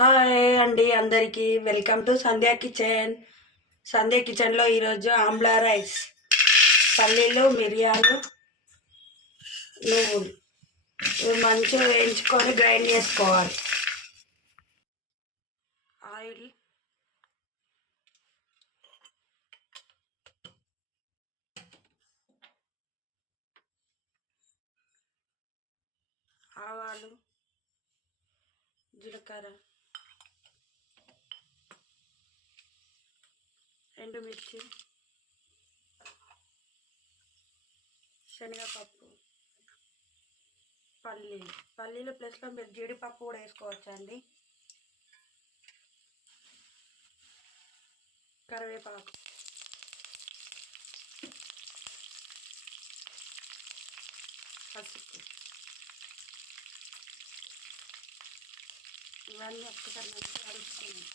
Hi అండి అందరికీ welcome to Sandhya kitchen. సంధ్యా కిచెన్లో ఈరోజు ఆమ్లా రైస్, పల్లీలు, మిరియాలు, నువ్వులు ఇవి మంచిగా వేయించుకొని గ్రైండ్ చేసుకోవాలి. ఆయిల్, ఆవాలు, జీలకర్ర, ఎండుమిర్చి, శనగపప్పు, పల్లీలు ప్లస్లో మీరు జీడిపప్పు కూడా వేసుకోవచ్చండి. కరివేపాకు, పసుపు, ఇవన్నీ ఒక్కసారి మంచిగా కలుపుకోండి.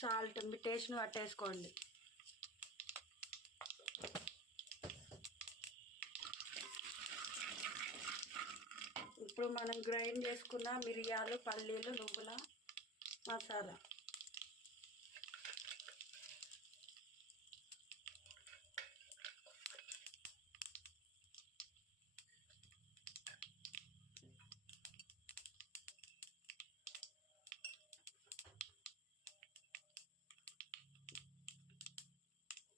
సాల్ట్ మీ టేస్ట్ని పట్టేసుకోండి. ఇప్పుడు మనం గ్రైండ్ చేసుకున్న మిరియాలు, పల్లీలు, నువ్వుల మసాలా,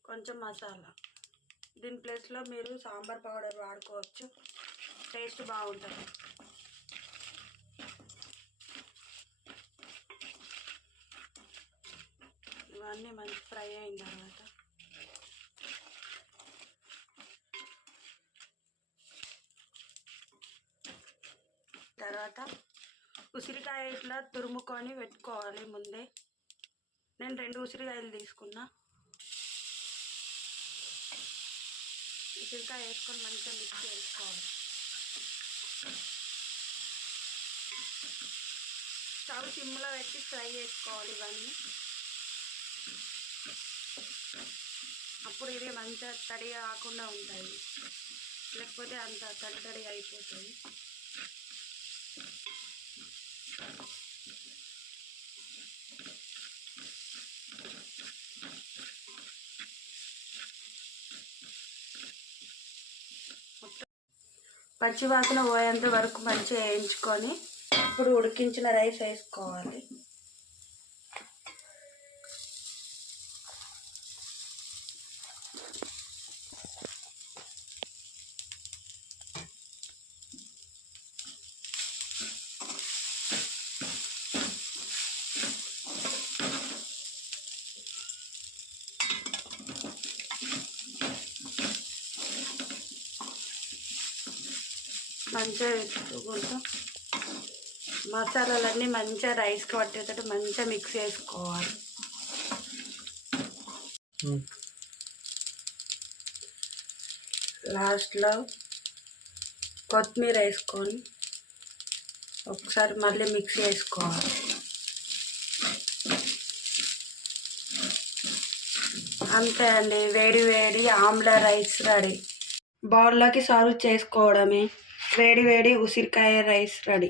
కొంచెం మసాలా. దీని ప్లేస్లో మీరు సాంబార్ పౌడర్ వాడుకోవచ్చు, టేస్ట్ బాగుంటుంది. ఇవన్నీ మంచి ఫ్రై అయిన తర్వాత ఉసిరికాయ ఇట్లా తురుముకొని పెట్టుకోవాలి ముందే. నేను 2 ఉసిరికాయలు తీసుకున్నా. ఉసిరికాయ వేసుకొని మంచిగా మిక్స్ చేసుకోవాలి. స్టవ్ సిమ్లో పెట్టి ఫ్రై చేసుకోవాలి ఇవన్నీ. అప్పుడు ఇది మంచిగా తడిగా కాకుండా ఉంటాయి, లేకపోతే అంత తడిగా అయిపోతుంది. పచ్చివాసన పోయేంత వరకు మంచిగా వేయించుకొని ఇప్పుడు ఉడికించిన రైస్ వేసుకోవాలి. మంచిగా వేసుకుంటూ మసాలాలన్నీ మంచిగా రైస్కి పట్టేటట్టు మంచిగా మిక్స్ చేసుకోవాలి. లాస్ట్లో కొత్తిమీర వేసుకొని ఒకసారి మళ్ళీ మిక్స్ చేసుకోవాలి. అంతే అండి, వేడి వేడి ఆమ్లా రైస్ రెడీ. బౌల్లోకి సర్వ్ చేసుకోవడమే. వేడి వేడి ఉసిరికాయ రైస్ రెడీ.